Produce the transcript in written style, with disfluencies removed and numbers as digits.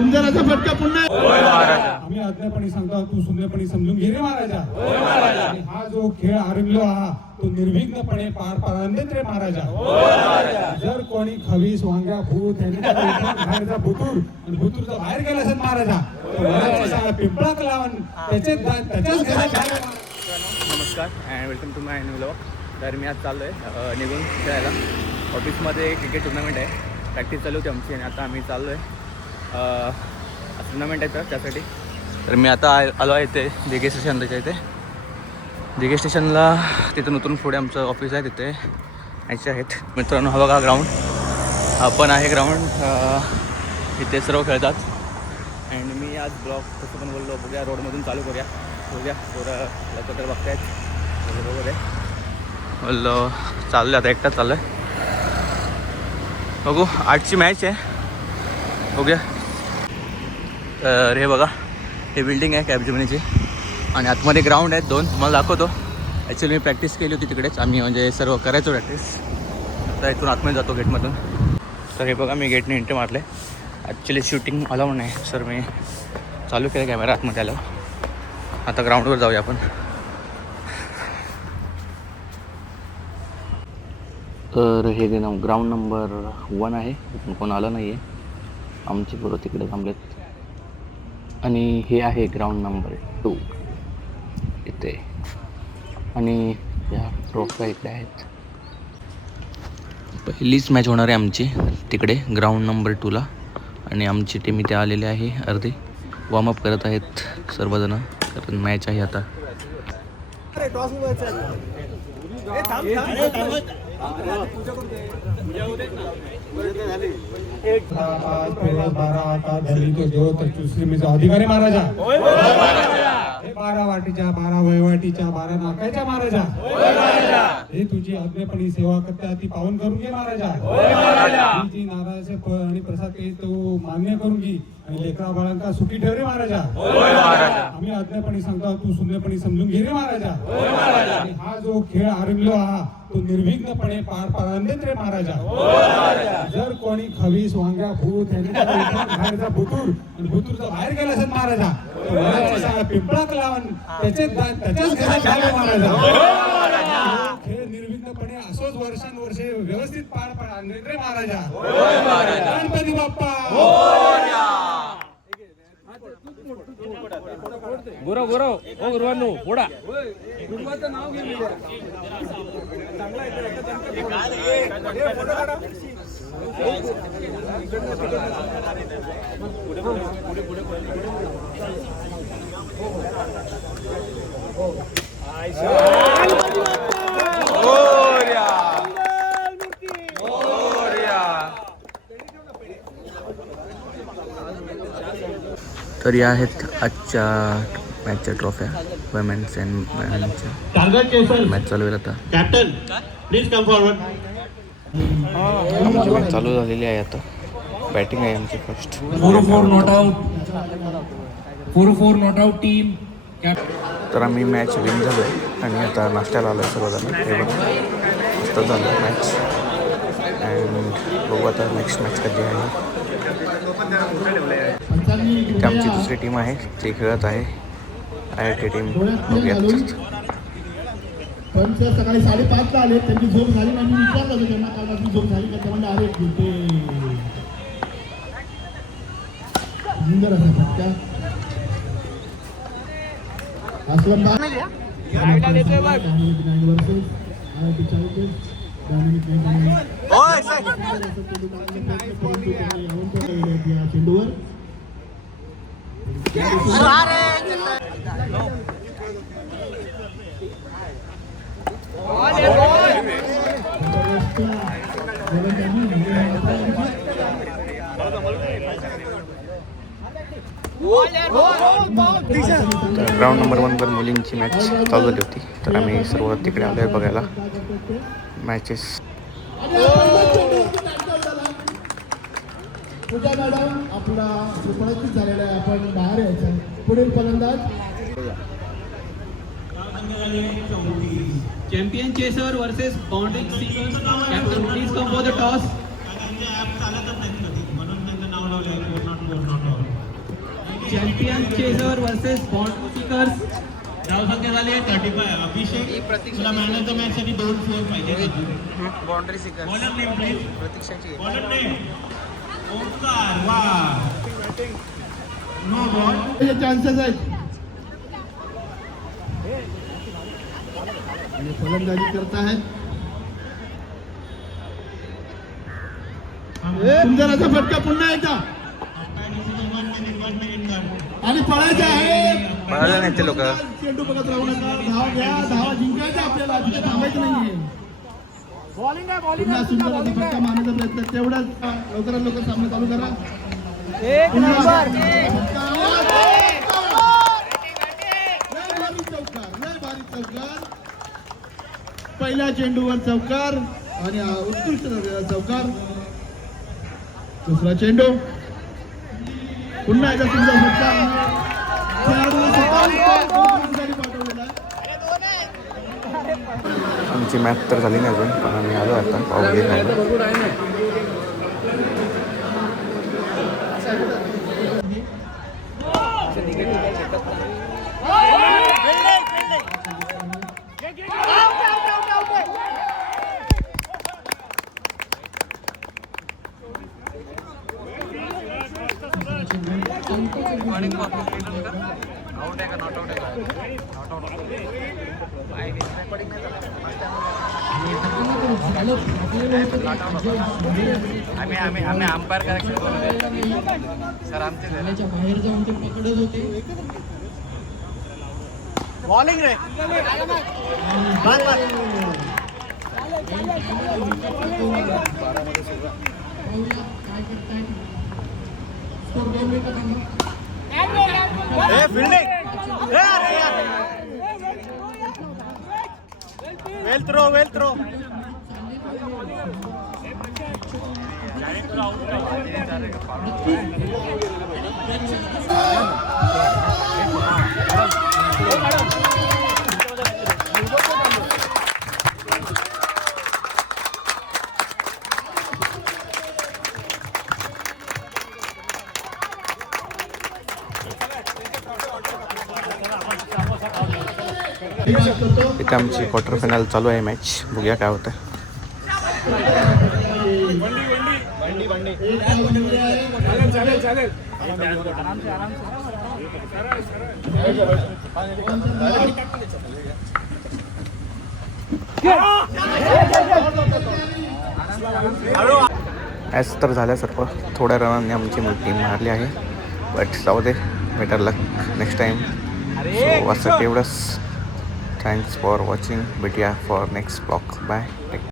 तुमचा फटका पुन्हा आम्ही आज्ञापणी सांगतो, तू सुंदरपणे समजून घे रे महाराजा. हा जो खेळ आरंभलो हा तो निर्विघ्नपणे पार पाडत रे महाराजा. जर कोणी खवीस वांग्या भूत बाहेरचा भुतूर आणि भुतूरचा बाहेर गेला असेल महाराजा पिंपळाक लावून त्याच्याच घरात. नमस्कार and welcome to my new vlog. तर मी आज चाललो आहे निघून खेळायला. ऑफिसमध्ये क्रिकेट टुर्नामेंट आहे, प्रॅक्टिस चालू होती आमची आणि आता आम्ही चाललो आहे टुर्नामेंट आहे तर त्यासाठी. तर मी आता आलो आहे इथे दिघे स्टेशन. त्याच्या इथे दिघे स्टेशनला तिथून उतरून पुढे आमचं ऑफिस आहे, तिथे मॅच आहेत. मित्रांनो हा बघा ग्राउंड, आपण आहे ग्राउंड, इथे सर्व खेळतात. अँड मी आज ब्लॉग कसं पण बोललो, बघूया रोडमधून चालू करूया. बघूया थोडं लवकर तर बघतायत बरोबर आहे. बोललो चाललं आता एकटाच चाललं आहे. बघू आजची मॅच आहे, बघूया. तर हे बघा हे बिल्डिंग आहे कॅबजिमिनीची आणि आतमध्ये ग्राउंड आहेत दोन, मला दाखवतो. ॲक्च्युली मी प्रॅक्टिस केली होती तिकडेच, आम्ही म्हणजे सर्व करायचो प्रॅक्टिस. तर इथून आतमध्ये जातो गेटमधून. तर हे बघा मी गेटने एंट्री मारले. ॲक्च्युली शूटिंग अलाउड नाही सर, मी चालू केलं कॅमेरा आतमध्ये आलो. आता ग्राउंडवर जाऊया आपण. तर हे ग्राउंड नंबर 1 आहे, कोण आलं नाही आहे. आमची पोरं तिकडे थांबलेत. आणि हे आहे ग्राउंड नंबर 2 इथे, आणि या ट्रॉफ्या इकडे आहेत. पहिलीच मॅच होणार आहे आमची तिकडे ग्राउंड नंबर 2ला. आणि आमची टीम इथे आलेली आहे, अर्धी वॉर्मअप करत आहेत सर्वजण, कारण मॅच आहे आता. अधिकारी महाराजा 12 वाटीच्या 12 वयवाटीच्या 12 नाकाच्या महाराजा. हे तुझी आज्ञापणी सेवा करता ती पावन करून घे महाराजा. जी नारायण फळ आणि प्रसाद तो मान्य करून घे आणि लेकरा बाळांका सुखी ठेव रे महाराजा. आम्ही आज्ञापणी सांगतो, तू सुंदरपणे समजून घे रे महाराजा. हा जो खेळ आरंभलो हा तो निर्विघ्नपणे पार पाडत रे महाराजा. जर कोणी खवीस वांग्या भूत बाहेरचा भुतूर आणि भुतूरचा बाहेर गेला असेल महाराजा पिंपळाक लावून त्याच्याच घरात झाले महाराजा. खेळ निर्विघ्नपणे असोच वर्षानुवर्षे व्यवस्थित पार पाडत रे महाराजा. गणपती बाप्पा गुरव गुरव ओ गुरुवांनो पुढा गुरुवाचं नाव घे. तर या आहेत आजच्या मॅचच्या ट्रॉफ्या, वुमेन्स अँड मॅनच्या. मॅच चालू आहे आता. Captain please come forward. Match चालू झालेली आहे आता. बॅटिंग आहे आमची फर्स्ट. 4-4 not out team. तर आम्ही मॅच विन झालो आहे आणि आता नाश्त्याला आलो आहे सर्वजण. हे बघा मस्त झालं मॅच. अँड बघू आता नेक्स्ट मॅच कधी आहे. ती आमची दुसरी टीम आहे, ती खेळत आहे IIT टीम. बघूयात. पण सर सकाळी 5:30ला आले, त्यांची झोप झाली नाही. मी विचारलं होतं त्यांना काल रात्री झोप झाली का, ते म्हणजे अरे ते सुंदर असा फटका चेंडूवर ग्राउंड नंबर 1 वर मुलींची मॅच चालू झाली होती, तर आम्ही सर्व तिकडे आलो आहे बघायला मॅचेस. पूजा मॅडम आपला उपस्थित झालेला आहे, आपण बाहेर यायचं. पुढील फलंदाज Champion chaser versus boundary seekers. Captain, please come for the toss. Champion chaser versus boundary seekers. धाव संख्या झाली आहे 35. अभिषेक तुला मॅन ऑफ द मॅच साठी 2 4 पाहिजे. Boundary sixer bowler name please. प्रतीक्षाची बॉलर नेम ओंकार. वा नो बॉल. हे चान्सेस आहेत. आणि फलंदाजी करतायत. सुंदर असा फटका पुन्हा एकदा आणि पळायचं आहे. पळायला नाही ते लोक. चेंडू बघत राहू नका. धाव घ्या. धावा जिंकायचा आपल्याला. तिथे थांबायचं नाहीये. पुन्हा सुंदर असा फटका मारण्याचा प्रयत्न. तेवढाच लवकरात लवकर सामना चालू करा. लय भारी चौकार. पहिल्या चेंडूवर चौकार आणि उत्कृष्ट चौकार. दुसरा चेंडू पुन्हा एकदा सुंदर फटका. पाठवलेला आमची मॅच तर झाली नाही अजून, पण आम्ही आलो आता पाहू घे नाही. आम्ही अंपायर करेक्शन सर आमचे बाहेर जाऊन ते पकडत होते. बॉलिंग रे वेल थ्रो इथे आमची क्वार्टर फायनल चालू आहे मॅच. बघूया काय होतं. ॲज तर झाल्या सर्व. थोड्या रनांनी आमची टीम हारली आहे, बट जाऊ दे. बेटर लक नेक्स्ट टाइम. सो वाजता एवढंच. Thanks for watching. भेटूया फॉर नेक्स्ट ब्लॉग. बाय.